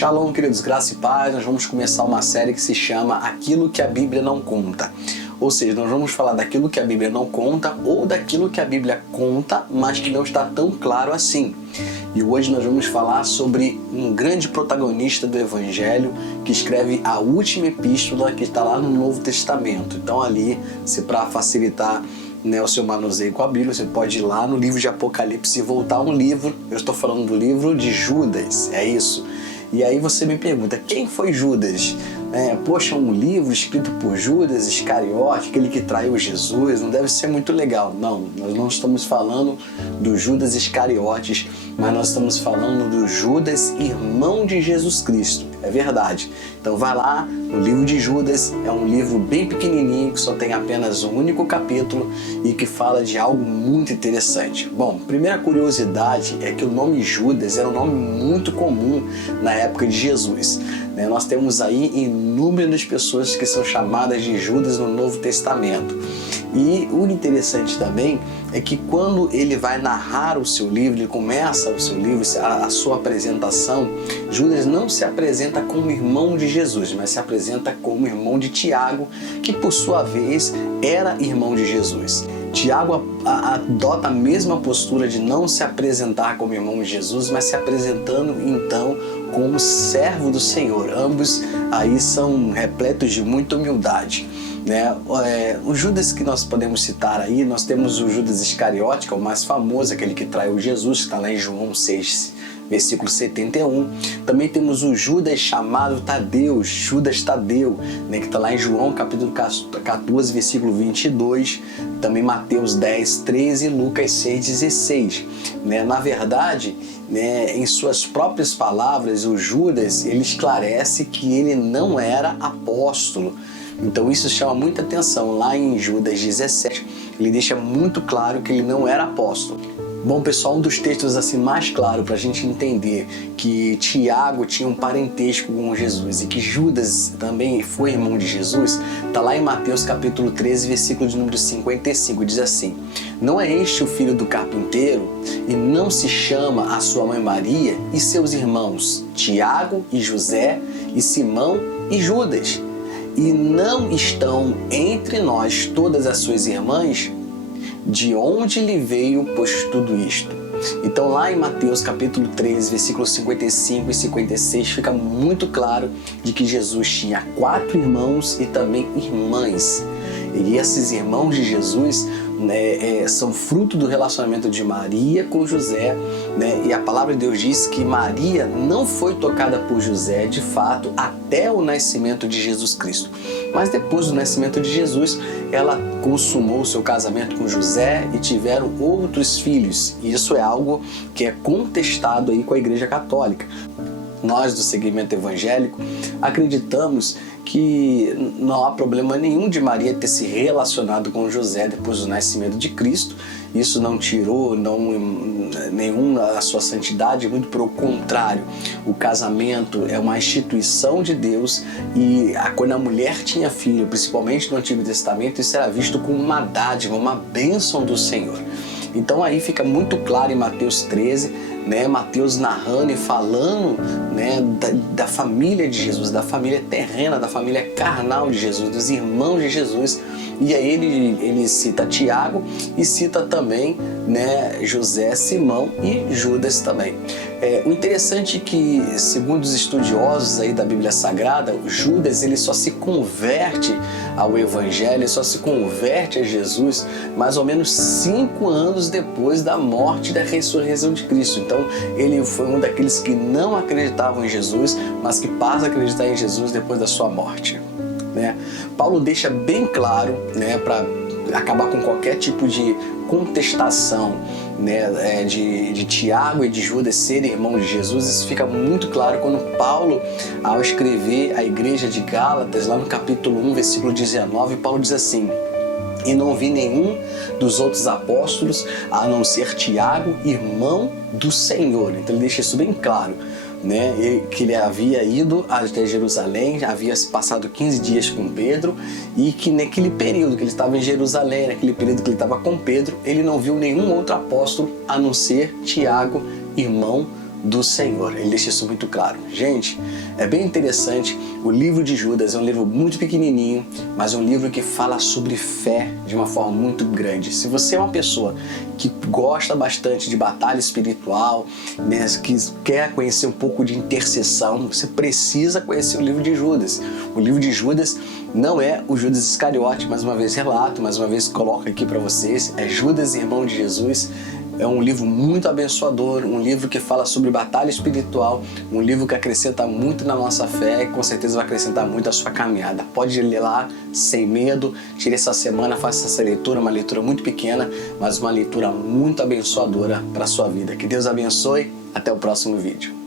Shalom, queridos, graça e paz. Nós vamos começar uma série que se chama Aquilo que a Bíblia não conta. Ou seja, nós vamos falar daquilo que a Bíblia não conta ou daquilo que a Bíblia conta, mas que não está tão claro assim. E hoje nós vamos falar sobre um grande protagonista do Evangelho que escreve a última epístola que está lá no Novo Testamento. Então ali, se para facilitar o seu manuseio com a Bíblia, você pode ir lá no livro de Apocalipse e voltar um livro. Eu estou falando do livro de Judas, é isso. E aí você me pergunta, quem foi Judas? Poxa, um livro escrito por Judas Iscariote, aquele que traiu Jesus, não deve ser muito legal. Não, nós não estamos falando do Judas Iscariotes, mas nós estamos falando do Judas, irmão de Jesus Cristo. É verdade. Então vai lá, o livro de Judas é um livro bem pequenininho, que só tem apenas um único capítulo e que fala de algo muito interessante. Bom, primeira curiosidade é que o nome Judas era um nome muito comum na época de Jesus. Nós temos aí inúmeras pessoas que são chamadas de Judas no Novo Testamento. E o interessante também é que quando ele vai narrar o seu livro, ele começa o seu livro, a sua apresentação, Judas não se apresenta como irmão de Jesus, mas se apresenta como irmão de Tiago, que por sua vez era irmão de Jesus. Tiago adota a mesma postura de não se apresentar como irmão de Jesus, mas se apresentando então como servo do Senhor. Ambos aí são repletos de muita humildade. O Judas que nós podemos citar aí, nós temos o Judas Iscariote, que é o mais famoso, aquele que traiu Jesus, que está lá em João 6, versículo 71. Também temos o Judas chamado Tadeu, Judas Tadeu, que está lá em João capítulo 14, versículo 22. Também Mateus 10, 13 e Lucas 6, 16. Na verdade, em suas próprias palavras, o Judas ele esclarece que ele não era apóstolo. Então isso chama muita atenção. Lá em Judas 17, ele deixa muito claro que ele não era apóstolo. Bom, pessoal, um dos textos assim mais claro para a gente entender que Tiago tinha um parentesco com Jesus e que Judas também foi irmão de Jesus, está lá em Mateus capítulo 13, versículo de número 55, diz assim: não é este o filho do carpinteiro? E não se chama a sua mãe Maria e seus irmãos Tiago e José e Simão e Judas? E não estão entre nós todas as suas irmãs? De onde lhe veio, pois, tudo isto? Então lá em Mateus capítulo 13, versículos 55 e 56, fica muito claro de que Jesus tinha 4 irmãos e também irmãs. E esses irmãos de Jesus são fruto do relacionamento de Maria com José, e a palavra de Deus diz que Maria não foi tocada por José, de fato, até o nascimento de Jesus Cristo. Mas depois do nascimento de Jesus, ela consumou o seu casamento com José e tiveram outros filhos. E isso é algo que é contestado aí com a Igreja Católica. Nós do segmento evangélico acreditamos que não há problema nenhum de Maria ter se relacionado com José depois do nascimento de Cristo. Isso não tirou nenhum a sua santidade, muito pelo contrário. O casamento é uma instituição de Deus e quando a mulher tinha filho, principalmente no Antigo Testamento, isso era visto como uma dádiva, uma bênção do Senhor. Então aí fica muito claro em Mateus 13, Mateus narrando e falando da família de Jesus, da família terrena, da família carnal de Jesus, dos irmãos de Jesus. E aí ele cita Tiago e cita também José, Simão e Judas também. O interessante é que, segundo os estudiosos aí da Bíblia Sagrada, Judas ele só se converte ao Evangelho, só se converte a Jesus mais ou menos 5 anos depois da morte e da ressurreição de Cristo. Então ele foi um daqueles que não acreditavam em Jesus, mas que passa a acreditar em Jesus depois da sua morte. Paulo deixa bem claro, para acabar com qualquer tipo de contestação de Tiago e de Judas serem irmãos de Jesus. Isso fica muito claro quando Paulo, ao escrever a igreja de Gálatas, lá no capítulo 1, versículo 19, Paulo diz assim: e não vi nenhum dos outros apóstolos, a não ser Tiago, irmão do Senhor. Então ele deixa isso bem claro. Que ele havia ido até Jerusalém, havia passado 15 dias com Pedro e que naquele período que ele estava em Jerusalém, naquele período que ele estava com Pedro, ele não viu nenhum outro apóstolo a não ser Tiago, irmão do Senhor. Ele deixa isso muito claro. Gente, é bem interessante. O livro de Judas é um livro muito pequenininho, mas é um livro que fala sobre fé de uma forma muito grande. Se você é uma pessoa que gosta bastante de batalha espiritual, né, que quer conhecer um pouco de intercessão, você precisa conhecer o livro de Judas. O livro de Judas não é o Judas Iscariote, mais uma vez relato, mais uma vez coloco aqui para vocês, é Judas, irmão de Jesus. É um livro muito abençoador, um livro que fala sobre batalha espiritual, um livro que acrescenta muito na nossa fé e com certeza vai acrescentar muito a sua caminhada. Pode ler lá sem medo, tire essa semana, faça essa leitura, uma leitura muito pequena, mas uma leitura muito abençoadora para a sua vida. Que Deus abençoe, até o próximo vídeo.